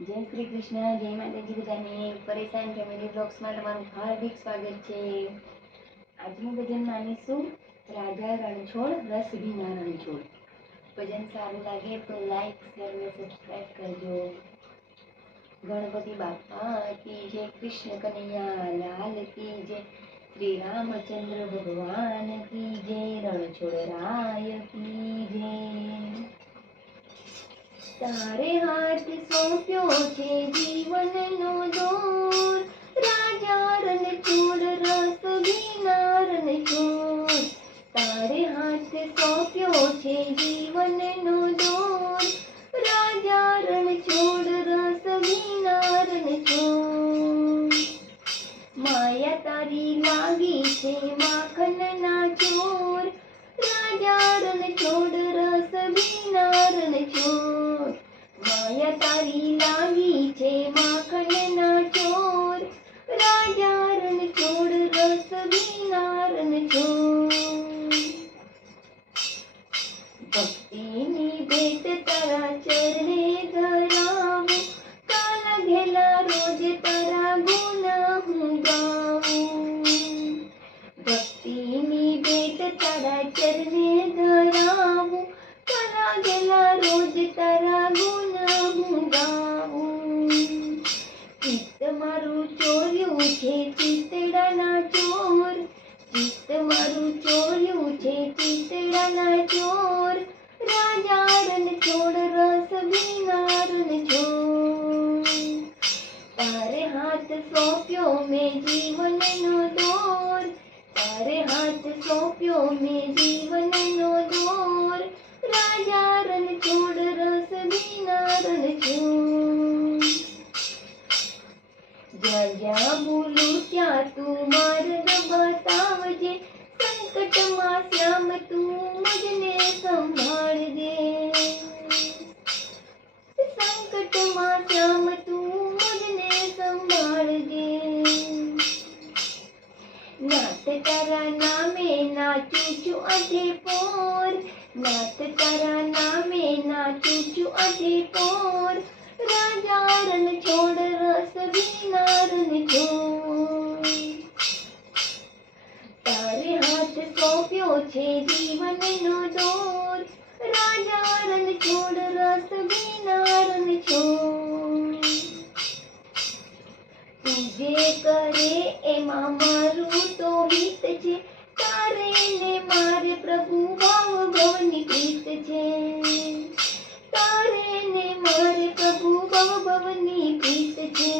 જય શ્રી કૃષ્ણ, જય માતાજી બધાને. પરેશાન ફેમિલી બ્લોગ્સમાં તમારું હાર્દિક સ્વાગત છે. આજનું ભજન માનીશું રાધા રણછોડ રસ ભીના રણછોડ. ભજન સારું લાગે તો લાઈક શેર અને સબસ્ક્રાઈબ કરજો. ગણપતિ બાપા, કી જય કૃષ્ણ કનૈયા, લાલ કી જય શ્રી રામચંદ્ર ભગવાન, કી જય રણછોડ રાય, કી જય તારે હાથ સોંપ્યો છે જીવનનો દોર. રાજા રણછોડ રસ ભીના રણછોડ તારે હાથ સોંપ્યો છે જીવનનો દોર. રાજા રણછોડ રસ ભીના રણછોડ માયા તારી લાગી છે માખનના ચોર. રાજા રણછોડ માયા તારી લાગી છે માખણના ચોર. રાજા રણછોડ રસ ભીના રણછોડ મારું ચોર્યું છે ચિતડાના ચોર રાજા રણછોડ રસ ભીના રણછોડ તારે હાથ સોંપ્યો મેં જીવનનો દોર તારે હાથ સોંપ્યો મેં જીવનનો દોર રાજા રણછોડ રસ ભીના રણછોડ જ્યાં જ્યાં ભૂલું ત્યાં તું માર્ગ બતાવજે સંકટમાં શ્યામ તું મજને સંભાળજે. સંકટમાં શ્યામ તું મજને સંભાળજે. નાથ તારા નામે નાચું છું આજે પોર. નાથ તારા નામે નાચું છું આજે પોર. રાજા રણછોડ રસ રણછોડ રસ ભીના રણછોડ તું જે કરે એમાં મારું તો હિત છે. તારે ને મારે પ્રભુ ભાવ ભવની પ્રીત છે. તારે ને મારે પ્રભુ ભવ ભવની પ્રીત છે.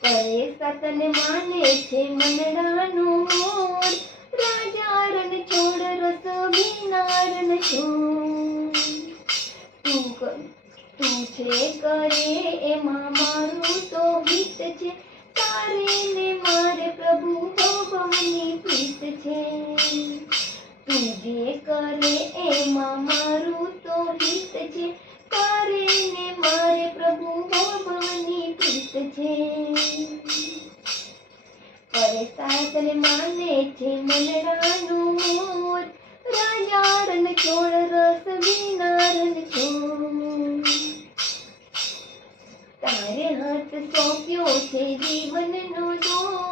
પરે સતન માને છે મનડાનો મોર. રાજા રણછોડ રસ રણછોડ તું તું છે કરે એમાં મારું તો હિત છે. તારે ને મારે પ્રભુ ભવની પ્રીત છે. તું જે કરે એમાં મારું તો હિત છે. તારે ને મારે પ્રભુ ભવની પ્રીત છે. માને છે મનડાનું મોર રાજા રણછોડ રસ ભીના રણછોડ તારે હાથ સોંપ્યો છે જીવનનો દોર